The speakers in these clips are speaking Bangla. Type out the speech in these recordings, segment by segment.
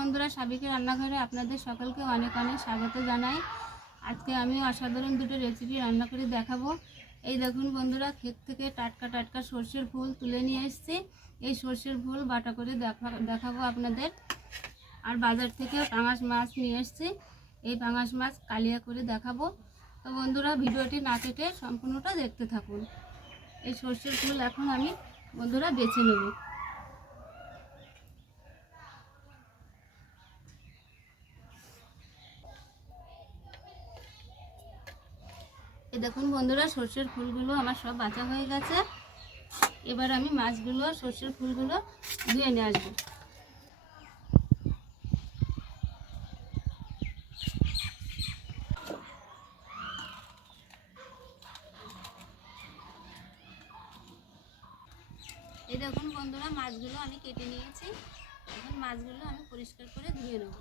বন্ধুরা, সাবিকের রান্নাঘরে আপনাদের সকলকে অনেক অনেক স্বাগত জানাই। আজকে আমি অসাধারণ দুটো রেসিপি রান্না করে দেখাবো। এই দেখুন বন্ধুরা, ক্ষেত থেকে টাটকা টাটকা সর্ষের ফুল তুলে নিয়ে এসেছি। এই সর্ষের ফুল বাটা করে দেখাবো আপনাদের। আর বাজার থেকে পাঙাশ মাছ নিয়ে এসেছি, এই পাঙাশ মাছ কালিয়া করে দেখাবো। তো বন্ধুরা, ভিডিওটি না কেটে সম্পূর্ণটা দেখতে থাকুন। এই সর্ষের ফুল এখন আমি বন্ধুরা বেছে নেব। এই দেখুন বন্ধুরা, সর্ষের ফুলগুলো আমার সব বাছা হয়ে গেছে। এবার আমি মাছগুলো, সর্ষের ফুলগুলো ধুয়ে নিয়ে আসবো। এই দেখুন বন্ধুরা, মাছগুলো আমি কেটে নিয়েছি। এখন মাছগুলো আমি পরিষ্কার করে ধুয়ে নেব।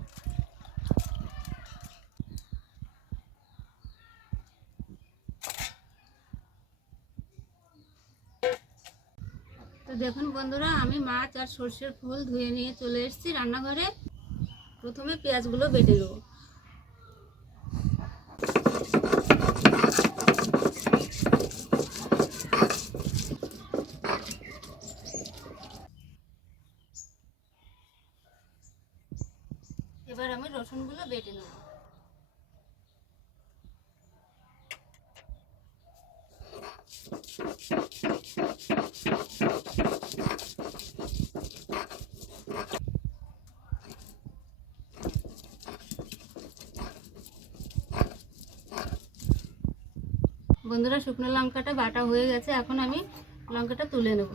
তো দেখুন বন্ধুরা, আমি মাছ আর সর্ষের ফুল ধুয়ে নিয়ে চলে এসেছি রান্নাঘরে। প্রথমে পেঁয়াজগুলো বেটে নেব। এবার আমি রসুনগুলো বেটে নেব। বন্ধুরা, শুকনো লঙ্কাটা বাটা হয়ে গেছে। এখন আমি লঙ্কাটা তুলে নেব।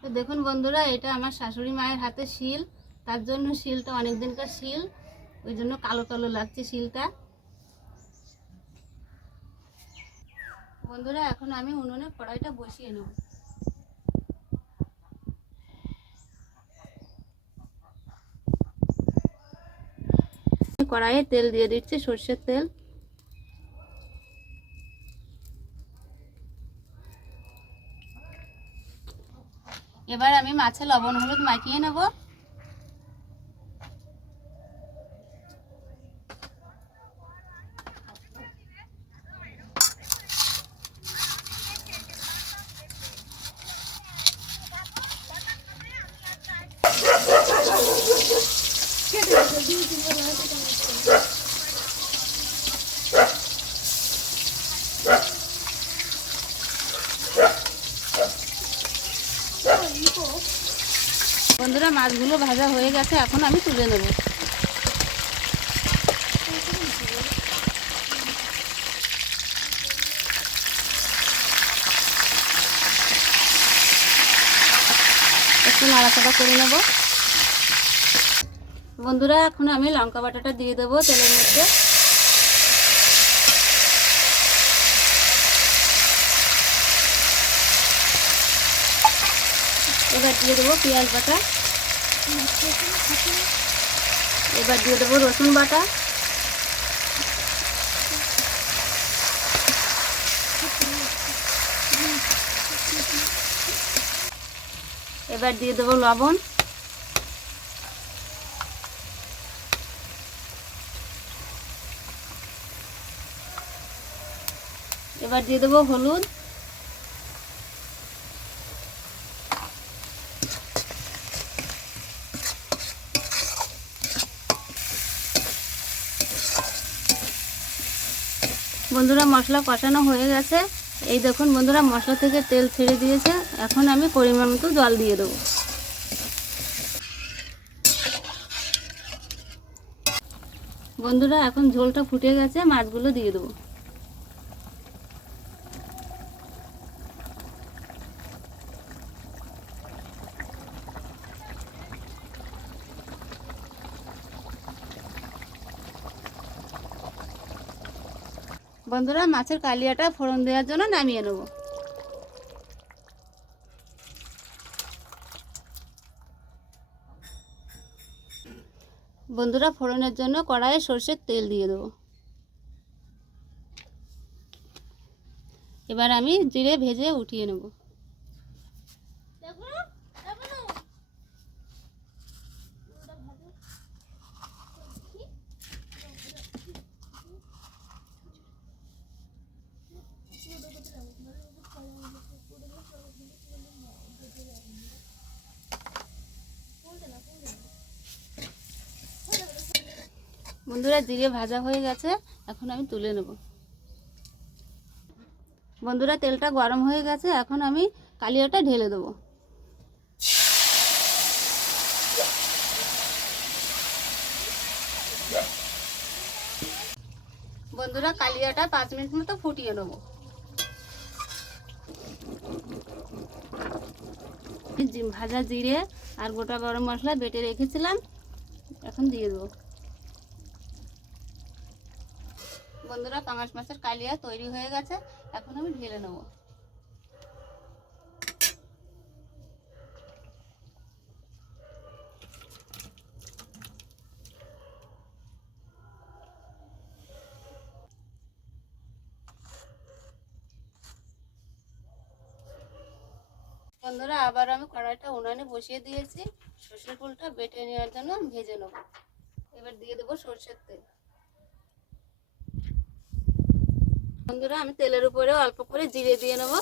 তো দেখুন বন্ধুরা, এটা আমার শাশুড়ি মায়ের হাতে শিল, তার জন্য শিলটা অনেক দিনকার শিল, ওই জন্য কালো কালো লাগছে শিলটা। বন্ধুরা, এখন আমি উনুনে কড়াইটা বসিয়ে নেব। কড়াইয়ে তেল দিয়ে দিচ্ছি, সর্ষের তেল। এবার আমি মাছে লবণ হলুদ মাখিয়ে নেব। বন্ধুরা, মাছগুলো ভাজা হয়ে গেছে, এখন আমি তুলে নেব। একটু নাড়াচাড়া করে নেব। বন্ধুরা, এখন আমি লঙ্কা বাটাটা দিয়ে দেবো তেলের মধ্যে। এবার দিয়ে দেবো পেঁয়াজ বাটা। এবার দিয়ে দেবো রসুন বাটা। এবার দিয়ে দেবো লবণ। এবার দিয়ে দেবো হলুদ। বন্ধুরা, মশলা কষানো হয়ে গেছে। এই দেখুন বন্ধুরা, মশলা থেকে তেল ছেড়ে দিয়েছে। এখন আমি পরিমাণ মতো জল দিয়ে দেবো। বন্ধুরা, এখন ঝোলটা ফুটে গেছে, মাছগুলো দিয়ে দেবো। বন্ধুরা, মাছের কালিয়াটা ফোড়ন দেওয়ার জন্য নামিয়ে নেব। বন্ধুরা, ফোড়নের জন্য কড়াইয়ে সরষের তেল দিয়ে দেবো। এবার আমি জিরে ভেজে উঠিয়ে নেব। বন্ধুরা জিরে ভাজা হয়ে গেছে, এখন আমি তুলে নেব। বন্ধুরা তেলটা গরম হয়ে গেছে, এখন আমি কালিয়াটা ঢেলে দেবো। বন্ধুরা কালিয়াটা 5 মিনিট মতো ফুটিয়ে নেব। ভাজা জিরে আর গোটা গরম মশলা বেটে রেখেছিলাম, এখন দিয়ে দেবো। বন্ধুরা পাঙাশ মাছের কালিয়া তৈরি হয়ে গেছে, এখন আমি ঢেলে নেব। বন্ধুরা আবার আমি কড়াইটা উনানে বসিয়ে দিয়েছি, সর্ষের ফুলটা বেটে নেওয়ার জন্য ভেজে নেব। এবার দিয়ে দেবো সর্ষের তেল। বন্ধুরা আমি তেলের উপরে অল্প করে জিরে দিয়ে নেব।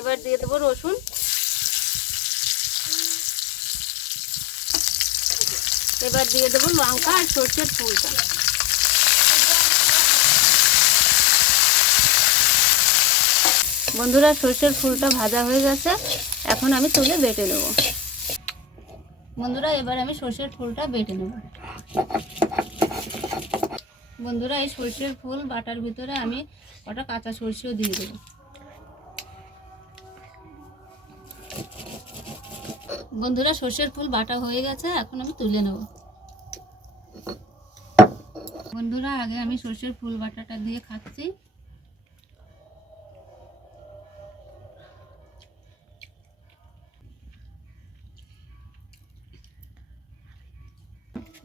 এবার দিয়ে দেবো রসুন। এবার দিয়ে দেবো লঙ্কা আর সর্ষের ফুলটা। বন্ধুরা সর্ষের ফুলটা ভাজা হয়ে গেছে, এখন আমি তুলে বেটে নেব। বন্ধুরা এবার আমি সর্ষের ফুলটা বেটে নেব। বন্ধুরা এই সর্ষের ফুল বাটার ভিতরে আমি কটা কাঁচা সর্ষেও দিয়ে দেব। বন্ধুরা সর্ষের ফুল বাটা হয়ে গেছে, এখন আমি তুলে নেব। বন্ধুরা আগে আমি সর্ষের ফুল বাটাটা দিয়ে খাচ্ছি।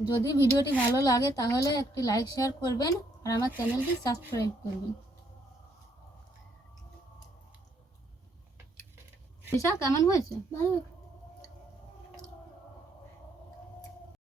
যদি ভিডিওটি ভালো লাগে তাহলে একটি লাইক শেয়ার করবেন আর আমার চ্যানেলটি সাবস্ক্রাইব করবেন। কেমন হয়েছে? ভালো।